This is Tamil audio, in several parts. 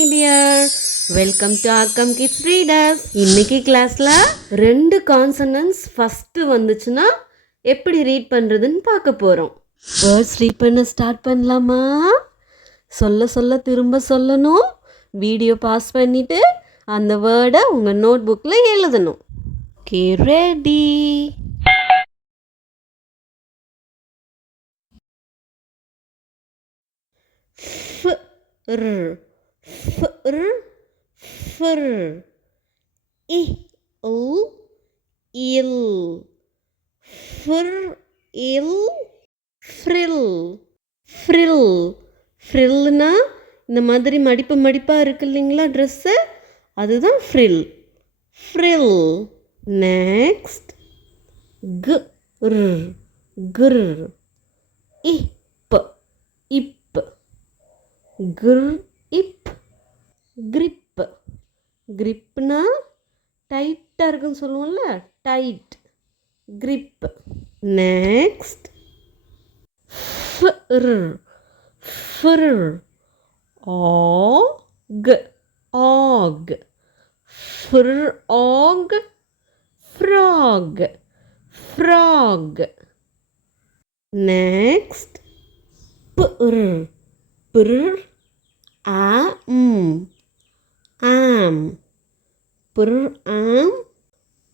my dear. Welcome to Akkam Kids Readers. இன்னைக்கு கிளாஸ்ல ரெண்டு கான்சனன்ட்ஸ் ஃபர்ஸ்ட் வந்துச்சுன்னா எப்படி ரீட் பண்றதுன்னு பார்க்க போறோம். வேர்ட்ஸ் ரீட் பண்ண ஸ்டார்ட் பண்ணலாமா? சொல்ல சொல்ல திரும்ப சொல்லணும். வீடியோ பாஸ் பண்ணிட்டு அந்த வேர்டை உங்க நோட் புக்ல எழுதணும். Okay, ready? fur il fur il frill ஃப்ரில்னா இந்த மாதிரி மடிப்பாக இருக்கு இல்லைங்களா ட்ரெஸ்ஸு, அதுதான் ஃப்ரில். நெக்ஸ்ட் குர் இப் கிரிப்னா டைட்டாக இருக்குன்னு சொல்லுவோம்ல, டைட், கிரிப். நெக்ஸ்ட் ஆக் ஃப்ராக். Next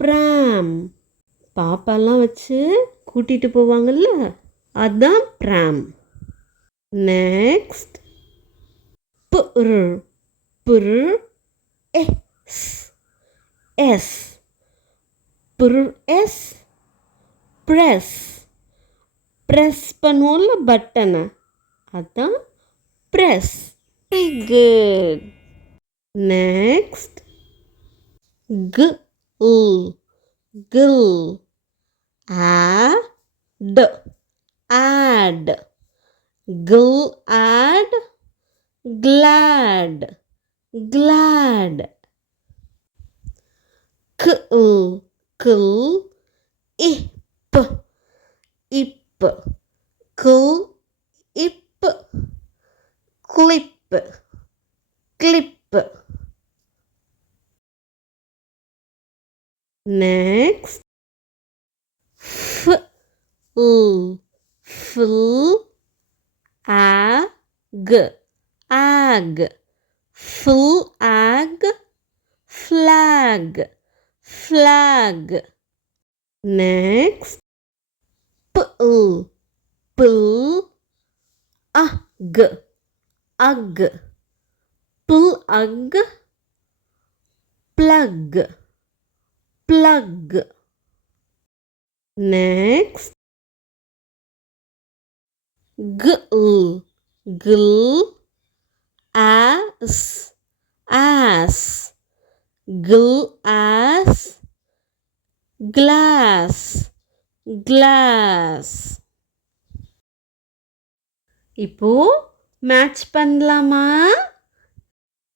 pram. பாப்பாலாம் வச்சு கூட்டிகிட்டு போவாங்கல்ல, அதுதான் ப்ராம். நெக்ஸ்ட் ப்ரெஸ் பண்ணுவோம்ல பட்டனை, அதுதான் press. Very good. Next add glad. clip. Next ag flag. Next plug. Next glass. இப்போ மேட்ச் பண்ணலாமா?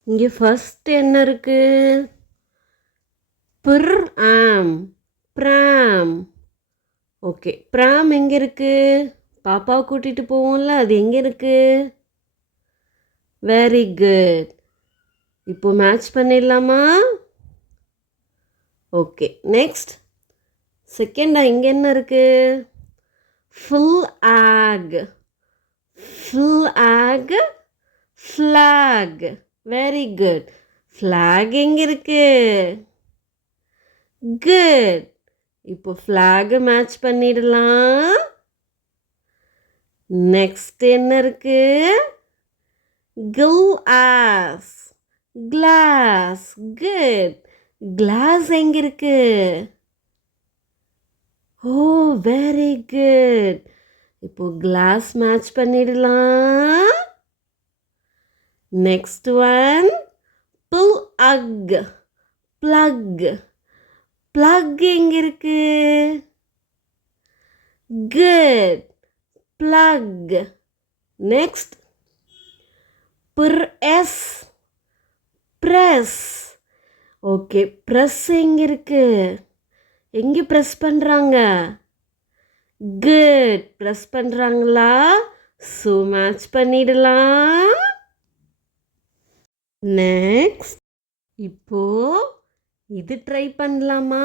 இங்கே ஃபர்ஸ்ட் என்ன இருக்கு? pram. ஓகே, ப்ராம் எங்கே இருக்கு? பாப்பாவை கூட்டிகிட்டு போவோம்ல, அது எங்கே இருக்கு? Very good. இப்போ மேட்ச் பண்ணிடலாமா? ஓகே, நெக்ஸ்ட் செகண்டா இங்கே என்ன இருக்கு? full ag flag. Very good. Flag எங்கே இருக்கு? குட். இப்போ ஃப்ளாகை மேட்ச் பண்ணிடலாம். நெக்ஸ்ட் என்ன இருக்கு? கிளாஸ். குட். கிளாஸ் எங்க இருக்கு? ஓ, வெரி குட். இப்போ கிளாஸ் மேட்ச் பண்ணிடலாம். நெக்ஸ்ட் ஒன் plug எங்க இருக்கு? Good. plug. Next press. Okay, press எங்க இருக்கு? எங்கே ப்ரெஸ் பண்ணுறாங்க? குட். ப்ரெஸ் பண்ணுறாங்களா? ஸோ மேட்ச் பண்ணிடலாம். நெக்ஸ்ட் இப்போ இது ட்ரை பண்ணலாமா?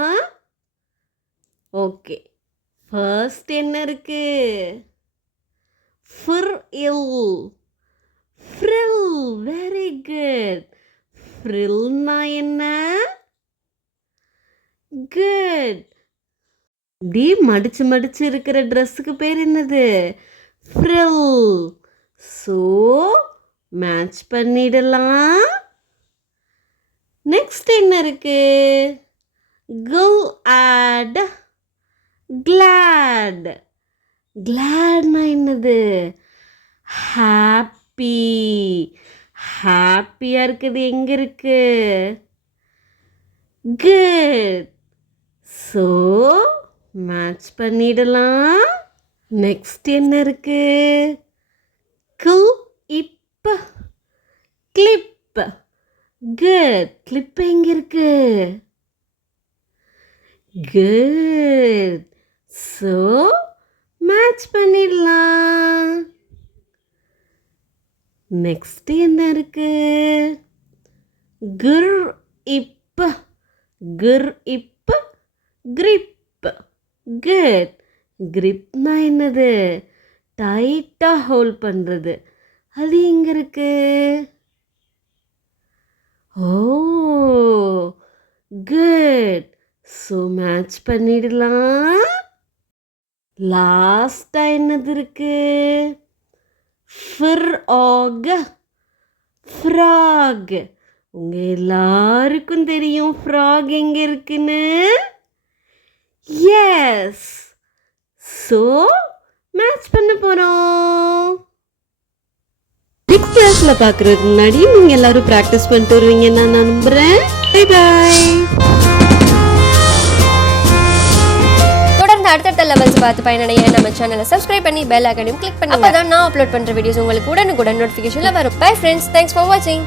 ஓகே, ஃபர்ஸ்ட் என்ன இருக்கு? ஃப்ரில். Frill, very good. ஃப்ரில்னா என்ன? குட். இப்படி மடிச்சு மடிச்சு இருக்கிற ட்ரெஸ்ஸுக்கு பேர் என்னது? ஃப்ரில். ஸோ மேட்ச் பண்ணிடலாம். நெக்ஸ்ட் என்ன இருக்கு? glad. glad. gladனா என்னது? ஹாப்பி. ஹாப்பியா இருக்குது எங்க இருக்கு? குட். ஸோ மேட்ச் பண்ணிடலாம். நெக்ஸ்ட் என்ன இருக்கு? கிளிப். கிளிப். குட். கிளிப் எங்க இருக்கு? குட். ஸோ மேட்ச் பண்ணிடலாம். நெக்ஸ்ட் என்ன இருக்கு? குர் இப். குர் இப். கிரிப். குட். கிரிப்னா என்னது? டைட்டா ஹோல்ட் பண்றது. அது எங்க இருக்கு? ஓ, குட். ஸோ மேட்ச் பண்ணிடலாம். லாஸ்டா என்னது இருக்கு? ஃப்ராக். ஃப்ராக். உங்க எல்லாருக்கும் தெரியும் ஃப்ராக் எங்க இருக்குன்னு. எஸ். ஸோ மேட்ச் பண்ண போறோம். நெக்ஸ்ட் கிளாஸ்ல பார்க்கறதுக்கு முன்னாடி நீங்க எல்லாரும் பிராக்டிஸ் பண்ணிட்டு வருவீங்கன்னு நான் நம்புறேன். Bye bye. தொடர்ந்து அடுத்தடுத்த லெவல்ஸ் பார்த்து பயனடைய நம்ம சேனலை சப்ஸ்கிரைப் பண்ணி பெல் ஐகானையும் கிளிக் பண்ணி அப்பதான் நான் அப்லோட் பண்ற வீடியோஸ் உங்களுக்கு உடனுக்குடன் நோட்டிஃபிகேஷன்ல வரும். பை ஃப்ரெண்ட்ஸ், தேங்க்ஸ் ஃபார் வாட்சிங்.